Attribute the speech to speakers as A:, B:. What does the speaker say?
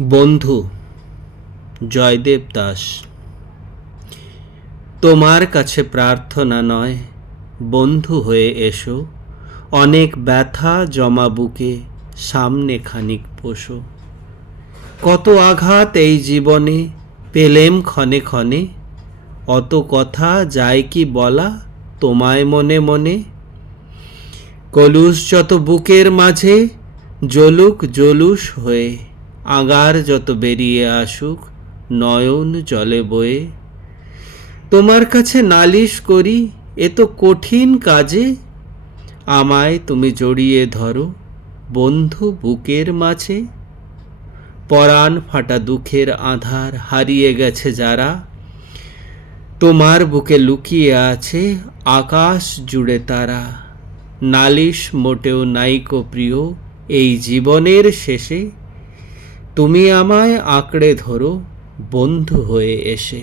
A: বন্ধু, জয়দেব দাস। তোমার কাছে প্রার্থনা নয়, বন্ধু হয়ে এসো। অনেক ব্যথা জমা বুকে, সামনে খানিক পোষো কত আঘাত এই জীবনে, পেলেম ক্ষণে ক্ষণে। অত কথা যায় কি বলা তোমায় মনে মনে? কলুষ যত বুকের মাঝে জলুক জলুস হয়ে। আগার যত বেরিয়ে আসুক, নয়ন জলে বয়ে। তোমার কাছে নালিশ করি, এ তো কঠিন কাজে। আমায় তুমি জড়িয়ে ধরো, বন্ধু বুকের মাঝে। পরাণ ফাটা দুঃখের আধার হারিয়ে গেছে যারা। তোমার বুকে লুকিয়ে আছে আকাশ জুড়ে তারা। নালিশ মোটেও নাইকো প্রিয়, এই জীবনের শেষে। তুমি আমায় আঁকড়ে ধরো বন্ধু হয়ে এসে।